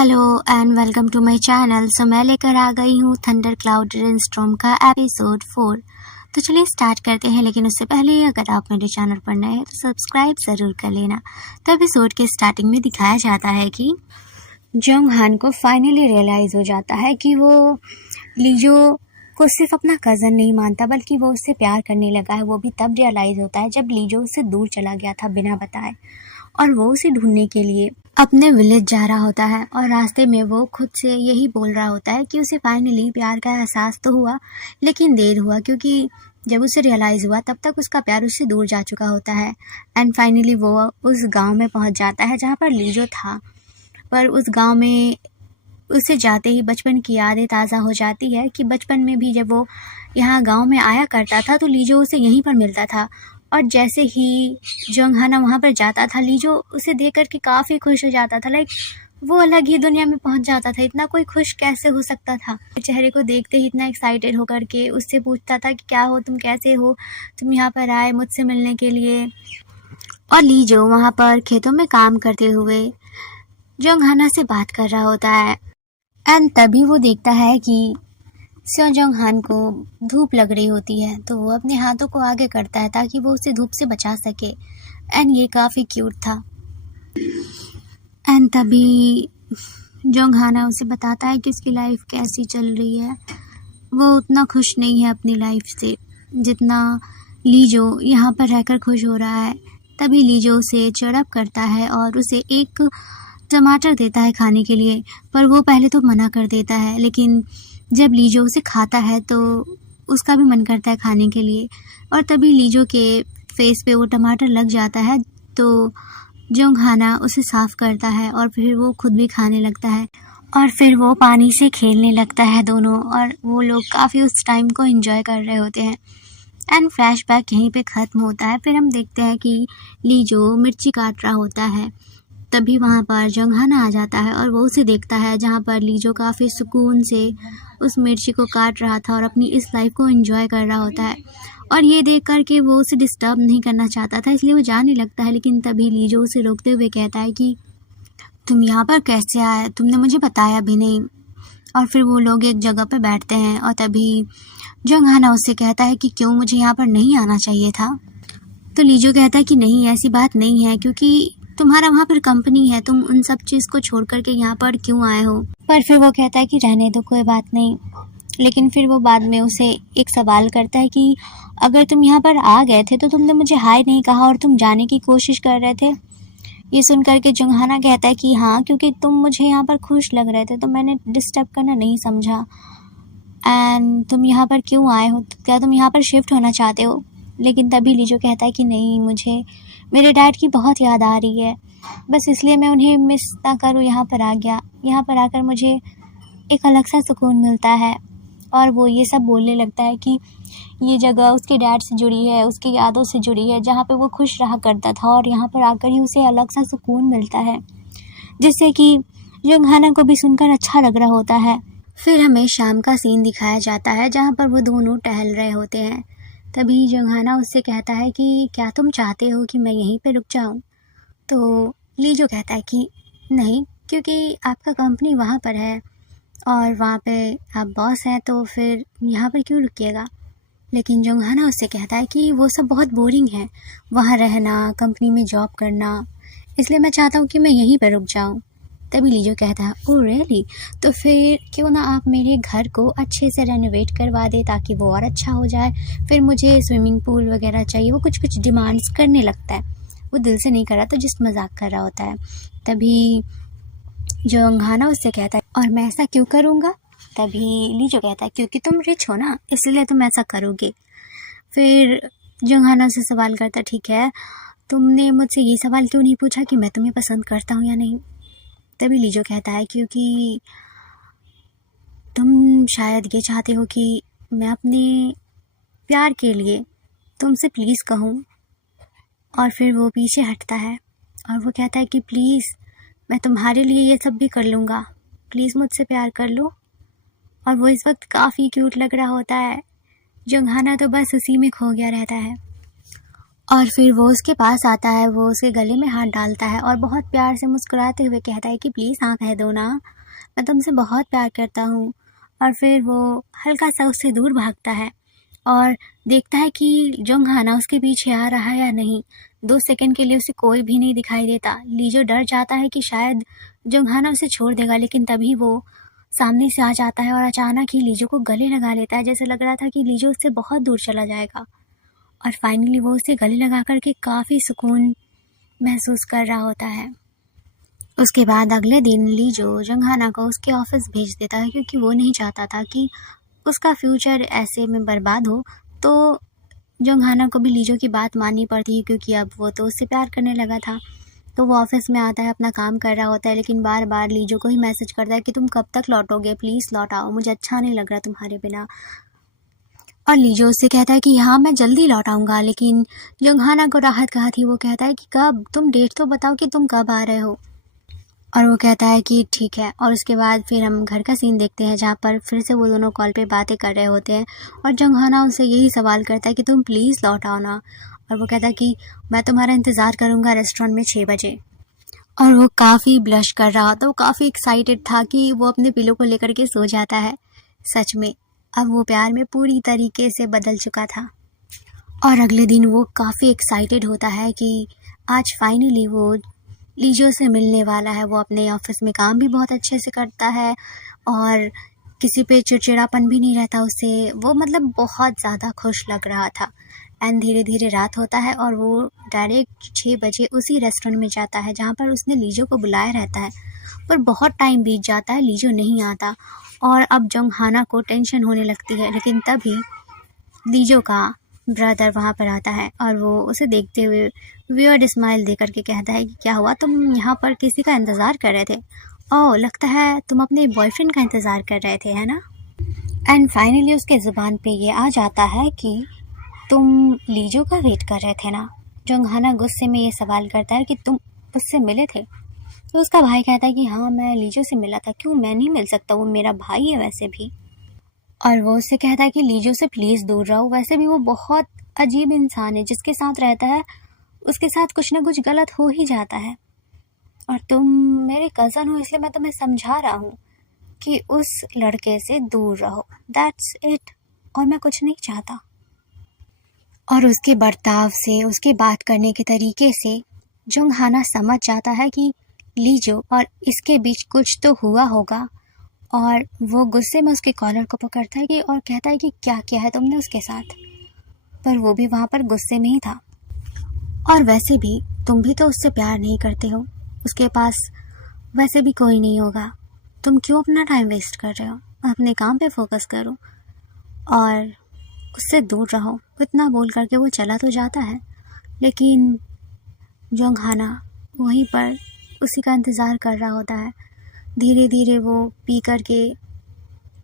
Hello and welcome to my channel. मैं लेकर आ गई हूँ थंडर क्लाउड रेनस्टॉर्म का एपिसोड 4। तो चलिए स्टार्ट करते हैं, लेकिन उससे पहले अगर आप मेरे चैनल पर नए हैं तो सब्सक्राइब ज़रूर कर लेना। तो एपिसोड के स्टार्टिंग में दिखाया जाता है कि जोंग हान को फाइनली रियलाइज़ हो जाता है कि वो लीजो को सिर्फ अपना कज़न नहीं मानता बल्कि वो उससे प्यार करने लगा है। वो भी तब रियलाइज़ होता है जब लीजो उससे दूर चला गया था बिना बताए, और वो उसे ढूंढने के लिए अपने विलेज जा रहा होता है। और रास्ते में वो खुद से यही बोल रहा होता है कि उसे फाइनली प्यार का एहसास तो हुआ, लेकिन देर हुआ, क्योंकि जब उसे रियलाइज़ हुआ तब तक उसका प्यार उससे दूर जा चुका होता है। एंड फाइनली वो उस गांव में पहुंच जाता है जहां पर लीजो था। पर उस गांव में उसे जाते ही बचपन की यादें ताज़ा हो जाती है कि बचपन में भी जब वो यहाँ गांव में आया करता था तो लीजो उसे यहीं पर मिलता था। और जैसे ही जोंग हाना वहाँ पर जाता था, लीजो उसे देख कर के काफ़ी खुश हो जाता था। लाइक वो अलग ही दुनिया में पहुँच जाता था। इतना कोई खुश कैसे हो सकता था? चेहरे को देखते ही इतना एक्साइटेड होकर के उससे पूछता था कि क्या हो तुम, कैसे हो तुम, यहाँ पर आए मुझसे मिलने के लिए। और लीजो वहाँ पर खेतों में काम करते हुए जोंग हाना से बात कर रहा होता है। एंड तभी वो देखता है कि स्यो जोंग हान को धूप लग रही होती है, तो वो अपने हाथों को आगे करता है ताकि वो उसे धूप से बचा सके। एंड ये काफ़ी क्यूट था। एंड तभी जोंग हाना उसे बताता है कि उसकी लाइफ कैसी चल रही है। वो उतना खुश नहीं है अपनी लाइफ से जितना लीजो यहाँ पर रहकर खुश हो रहा है। तभी लीजो उसे चड़प करता है और उसे एक टमाटर देता है खाने के लिए, पर वो पहले तो मना कर देता है, लेकिन जब लीजो उसे खाता है तो उसका भी मन करता है खाने के लिए। और तभी लीजो के फेस पे वो टमाटर लग जाता है, तो जोंग हाना उसे साफ करता है और फिर वो खुद भी खाने लगता है। और फिर वो पानी से खेलने लगता है दोनों, और वो लोग काफ़ी उस टाइम को एंजॉय कर रहे होते हैं। एंड फ्लैशबैक यहीं पे ख़त्म होता है। फिर हम देखते हैं कि लीजो मिर्ची काट रहा होता है। तभी वहाँ पर जोंग हाना आ जाता है और वो उसे देखता है जहाँ पर लीजो काफ़ी सुकून से उस मिर्ची को काट रहा था और अपनी इस लाइफ को एंजॉय कर रहा होता है। और ये देख कर के वो उसे डिस्टर्ब नहीं करना चाहता था, इसलिए वो जाने लगता है। लेकिन तभी लीजो उसे रोकते हुए कहता है कि तुम यहाँ पर कैसे आए, तुमने मुझे बताया भी नहीं। और फिर वो लोग एक जगह पर बैठते हैं और तभी जोंग हाना उससे कहता है कि क्यों मुझे यहाँ पर नहीं आना चाहिए था। तो लीजो कहता है कि नहीं, ऐसी बात नहीं है, क्योंकि तुम्हारा वहाँ पर कंपनी है, तुम उन सब चीज़ को छोड़ करके यहाँ पर क्यों आए हो। पर फिर वो कहता है कि रहने दो, कोई बात नहीं। लेकिन फिर वो बाद में उसे एक सवाल करता है कि अगर तुम यहाँ पर आ गए थे तो तुमने मुझे हाय नहीं कहा और तुम जाने की कोशिश कर रहे थे। ये सुन करके जोंग हाना कहता है कि हाँ, क्योंकि तुम मुझे यहाँ पर खुश लग रहे थे तो मैंने डिस्टर्ब करना नहीं समझा। एंड तुम यहाँ पर क्यों आए हो, क्या तुम यहाँ पर शिफ्ट होना चाहते हो? लेकिन तभी लीजो कहता है कि नहीं, मुझे मेरे डैड की बहुत याद आ रही है, बस इसलिए मैं उन्हें मिस ना करूँ यहाँ पर आ गया। यहाँ पर आकर मुझे एक अलग सा सुकून मिलता है। और वो ये सब बोलने लगता है कि ये जगह उसके डैड से जुड़ी है, उसकी यादों से जुड़ी है, जहाँ पे वो खुश रहा करता था, और यहाँ पर आकर ही उसे अलग सा सुकून मिलता है, जिससे कि जोंग हाना को भी सुनकर अच्छा लग रहा होता है। फिर हमें शाम का सीन दिखाया जाता है जहाँ पर वो दोनों टहल रहे होते हैं। तभी जोंग हाना उससे कहता है कि क्या तुम चाहते हो कि मैं यहीं पे रुक जाऊँ? तो लीजो कहता है कि नहीं, क्योंकि आपका कंपनी वहाँ पर है और वहाँ पे आप बॉस हैं, तो फिर यहाँ पर क्यों रुकिएगा? लेकिन जोंग हाना उससे कहता है कि वो सब बहुत बोरिंग है, वहाँ रहना, कंपनी में जॉब करना, इसलिए मैं चाहता हूँ कि मैं यहीं पर रुक जाऊँ। तभी लीजो कहता है ओह रियली, तो फिर क्यों ना आप मेरे घर को अच्छे से रेनोवेट करवा दे ताकि वो और अच्छा हो जाए। फिर मुझे स्विमिंग पूल वगैरह चाहिए। वो कुछ कुछ डिमांड्स करने लगता है। वो दिल से नहीं कर रहा, तो जस्ट मजाक कर रहा होता है। तभी जोंग हाना उससे कहता है और मैं ऐसा क्यों करूँगा? तभी लीजो कहता है क्योंकि तुम रिच हो ना, इसलिए तुम ऐसा करोगे। फिर जोंग हाना से सवाल करता ठीक है, तुमने मुझसे ये सवाल क्यों नहीं पूछा कि मैं तुम्हें पसंद करता हूँ या नहीं? तभी लीजो कहता है क्योंकि तुम शायद ये चाहते हो कि मैं अपने प्यार के लिए तुमसे प्लीज़ कहूँ। और फिर वो पीछे हटता है और वो कहता है कि प्लीज़ मैं तुम्हारे लिए ये सब भी कर लूँगा, प्लीज़ मुझसे प्यार कर लो। और वो इस वक्त काफ़ी क्यूट लग रहा होता है। जोंग हाना तो बस उसी में खो गया रहता है। और फिर वो उसके पास आता है, वो उसके गले में हाथ डालता है और बहुत प्यार से मुस्कुराते हुए कहता है कि प्लीज़ हाँ कह दो ना, मैं तुमसे बहुत प्यार करता हूँ। और फिर वो हल्का सा उससे दूर भागता है और देखता है कि जोंगहाना उसके पीछे आ रहा है या नहीं। 2 सेकंड के लिए उसे कोई भी नहीं दिखाई देता। लीजो डर जाता है कि शायद जोंगहाना उसे छोड़ देगा, लेकिन तभी वो सामने से आ जाता है और अचानक ही लीजो को गले लगा लेता है। जैसे लग रहा था कि लीजो उससे बहुत दूर चला जाएगा और फाइनली वो उसे गले लगा कर के काफ़ी सुकून महसूस कर रहा होता है। उसके बाद अगले दिन लीजो जोंगहाना को उसके ऑफिस भेज देता है, क्योंकि वो नहीं चाहता था कि उसका फ्यूचर ऐसे में बर्बाद हो। तो जोंगहाना को भी लीजो की बात माननी पड़ती है, क्योंकि अब वो तो उससे प्यार करने लगा था। तो वो ऑफिस में आता है, अपना काम कर रहा होता है, लेकिन बार बार लीजो को ही मैसेज करता है कि तुम कब तक लौटोगे, प्लीज़ लौट आओ, मुझे अच्छा नहीं लग रहा तुम्हारे बिना। और लीजो उससे कहता है कि हाँ मैं जल्दी लौट आऊँगा, लेकिन जोंगहाना को राहत कहाँ थी। वो कहता है कि कब, तुम डेट तो बताओ कि तुम कब आ रहे हो। और वो कहता है कि ठीक है। और उसके बाद फिर हम घर का सीन देखते हैं, जहाँ पर फिर से वो दोनों कॉल पे बातें कर रहे होते हैं और जोंगहाना उससे यही सवाल करता है कि तुम प्लीज़ लौट आओ ना। और वो कहता है कि मैं तुम्हारा इंतज़ार करूँगा रेस्टोरेंट में 6 बजे। और वो काफ़ी ब्लश कर रहा था, वो काफ़ी एक्साइटेड था कि वो अपने पिलो को लेकर के सो जाता है। सच में अब वो प्यार में पूरी तरीके से बदल चुका था। और अगले दिन वो काफ़ी एक्साइटेड होता है कि आज फाइनली वो लीजो से मिलने वाला है। वो अपने ऑफिस में काम भी बहुत अच्छे से करता है और किसी पे चिड़चिड़ापन भी नहीं रहता उसे। वो मतलब बहुत ज़्यादा खुश लग रहा था। एंड धीरे धीरे रात होता है और वो डायरेक्ट 6 बजे उसी रेस्टोरेंट में जाता है जहाँ पर उसने लीजो को बुलाया रहता है। पर बहुत टाइम बीत जाता है, लीजो नहीं आता और अब जोंगहाना को टेंशन होने लगती है। लेकिन तभी लीजो का ब्रदर वहाँ पर आता है और वो उसे देखते हुए वियर्ड स्माइल दे करके कहता है कि क्या हुआ, तुम यहाँ पर किसी का इंतज़ार कर रहे थे? ओह, लगता है तुम अपने बॉयफ्रेंड का इंतज़ार कर रहे थे, है ना? एंड फाइनली उसके ज़ुबान पे ये आ जाता है कि तुम लीजो का वेट कर रहे थे ना। जोंगहाना गुस्से में ये सवाल करता है कि तुम उससे मिले थे? तो उसका भाई कहता है कि हाँ मैं लीजो से मिला था। क्यों, मैं नहीं मिल सकता, वो मेरा भाई है वैसे भी। और वो उससे कहता है कि लीजो से प्लीज़ दूर रहो, वैसे भी वो बहुत अजीब इंसान है, जिसके साथ रहता है उसके साथ कुछ ना कुछ गलत हो ही जाता है। और तुम मेरे कज़न हो, इसलिए मैं तुम्हें समझा रहा हूँ कि उस लड़के से दूर रहो, दैट्स इट। और मैं कुछ नहीं चाहता। और उसके बर्ताव से, उसके बात करने के तरीके से जोंगहाना समझ जाता है कि लीजो और इसके बीच कुछ तो हुआ होगा। और वो गुस्से में उसके कॉलर को पकड़ता है कि और कहता है कि क्या किया है तुमने उसके साथ। पर वो भी वहाँ पर गुस्से में ही था। और वैसे भी तुम भी तो उससे प्यार नहीं करते हो, उसके पास वैसे भी कोई नहीं होगा, तुम क्यों अपना टाइम वेस्ट कर रहे हो, अपने काम पे फोकस करो और उससे दूर रहो। इतना बोल करके वो चला तो जाता है, लेकिन जोंगहाना वहीं पर उसी का इंतज़ार कर रहा होता है। धीरे धीरे वो पी करके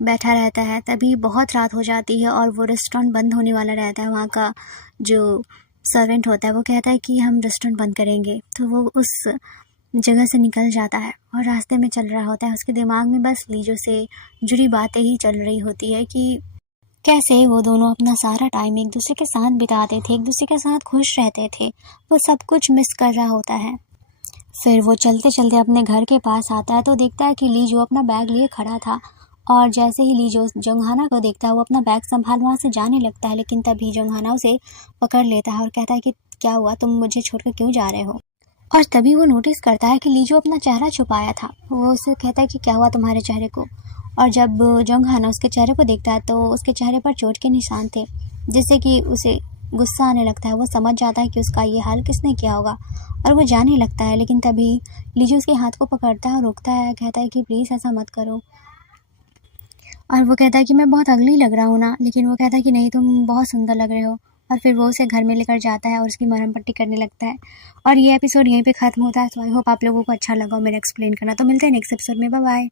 बैठा रहता है। तभी बहुत रात हो जाती है और वो रेस्टोरेंट बंद होने वाला रहता है। वहाँ का जो सर्वेंट होता है वो कहता है कि हम रेस्टोरेंट बंद करेंगे। तो वो उस जगह से निकल जाता है और रास्ते में चल रहा होता है। उसके दिमाग में बस लीजो से जुड़ी बातें ही चल रही होती है कि कैसे वो दोनों अपना सारा टाइम एक दूसरे के साथ बिताते थे, एक दूसरे के साथ खुश रहते थे। वो सब कुछ मिस कर रहा होता है। फिर वो चलते चलते अपने घर के पास आता है तो देखता है कि लीजो अपना बैग लिए खड़ा था। और जैसे ही लीजो जोंगहाना को देखता है वो अपना बैग संभाल वहाँ से जाने लगता है, लेकिन तभी जोंगहाना उसे पकड़ लेता है और कहता है कि क्या हुआ, तुम मुझे छोड़कर क्यों जा रहे हो। और तभी वो नोटिस करता है कि लीजो अपना चेहरा छुपाया था। वो उससे कहता है कि क्या हुआ तुम्हारे चेहरे को। और जब जोंगहाना उसके चेहरे को देखता है तो उसके चेहरे पर चोट के निशान थे, जिससे कि उसे गुस्सा आने लगता है। वो समझ जाता है कि उसका ये हाल किसने किया होगा और वो जाने लगता है। लेकिन तभी लीजो उसके हाथ को पकड़ता है और रोकता है, कहता है कि प्लीज़ ऐसा मत करो। और वो कहता है कि मैं बहुत अगली लग रहा हूँ ना, लेकिन वो कहता है कि नहीं, तुम बहुत सुंदर लग रहे हो। और फिर वो उसे घर में लेकर जाता है और उसकी मरहम पट्टी करने लगता है। और ये एपिसोड यहीं पे ख़त्म होता है। तो आई होप आप लोगों को अच्छा लगा मेरा एक्सप्लेन करना। तो मिलते हैं नेक्स्ट एपिसोड में, बाय बाय।